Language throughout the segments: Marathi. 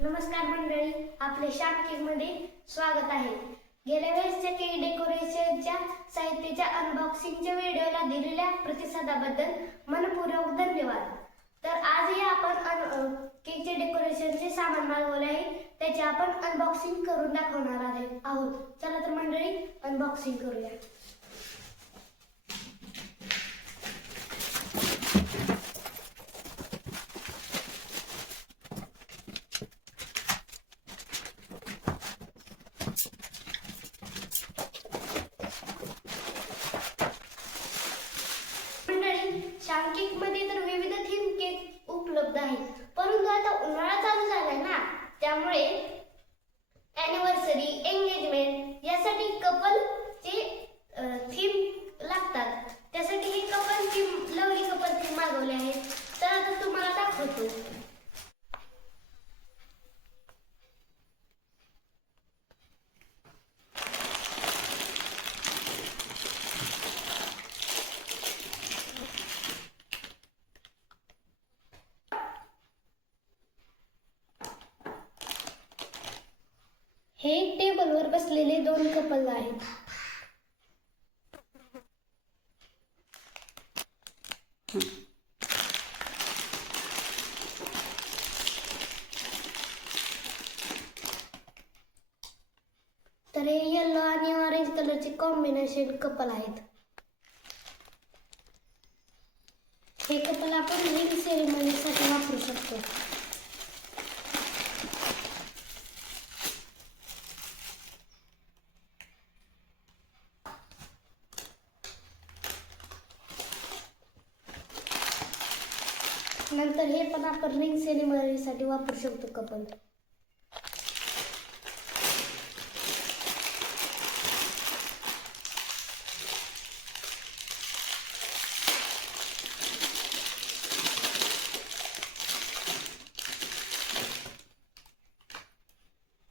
नमस्कार मंडळी, आपले श्याम केक मध्ये स्वागत आहे। गेल्या वेळेसच्या केक डेकोरेशनच्या साहित्याच्या अनबॉक्सिंगच्या व्हिडिओला दिलेल्या प्रतिसादाबद्दल मनपूर्वक धन्यवाद। तर आजही आपण केकचे डेकोरेशनचे सामान मागवले आहे, त्याचे आपण अनबॉक्सिंग करून दाखवणार आहोत। चला तर मंडळी, अनबॉक्सिंग करूया। श्याम केक मध्ये तर विविध थीम केक उपलब्ध आहेत, परंतु आता उन्हाळा चालू झालाय ना, त्यामुळे एनिव्हर्सरी, एंगेजमेंट यासाठी कपल चे थीम लागतात। त्यासाठी हे couple theme, lovely couple theme मागवले आहेत। तर आता तुम्हाला दाखवतो। हे टेबलवर बसलेले दोन कपल आहेत। तर हे येलो आणि ऑरेंज कलरचे कॉम्बिनेशन कपल आहेत। हे कपल आपण रिंग सेरेमनीसाठी वापरू शकतो। नंतर हे पण आपण रिंग सेरेमनीसाठी वापरू शकतो कपल।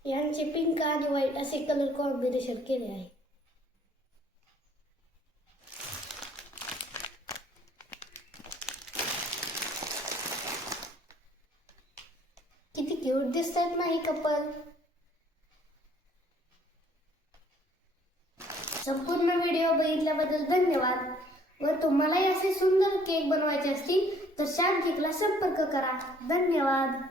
यांचे पिंक आणि व्हाईट असे कलर कॉम्बिनेशन केले आहे। किती क्यूट दिसतात ना हे कपल। संपूर्ण व्हिडिओ बघितल्याबद्दल धन्यवाद। व तुम्हालाही असे सुंदर केक बनवायचे असतील तर श्याम केकला संपर्क करा। धन्यवाद।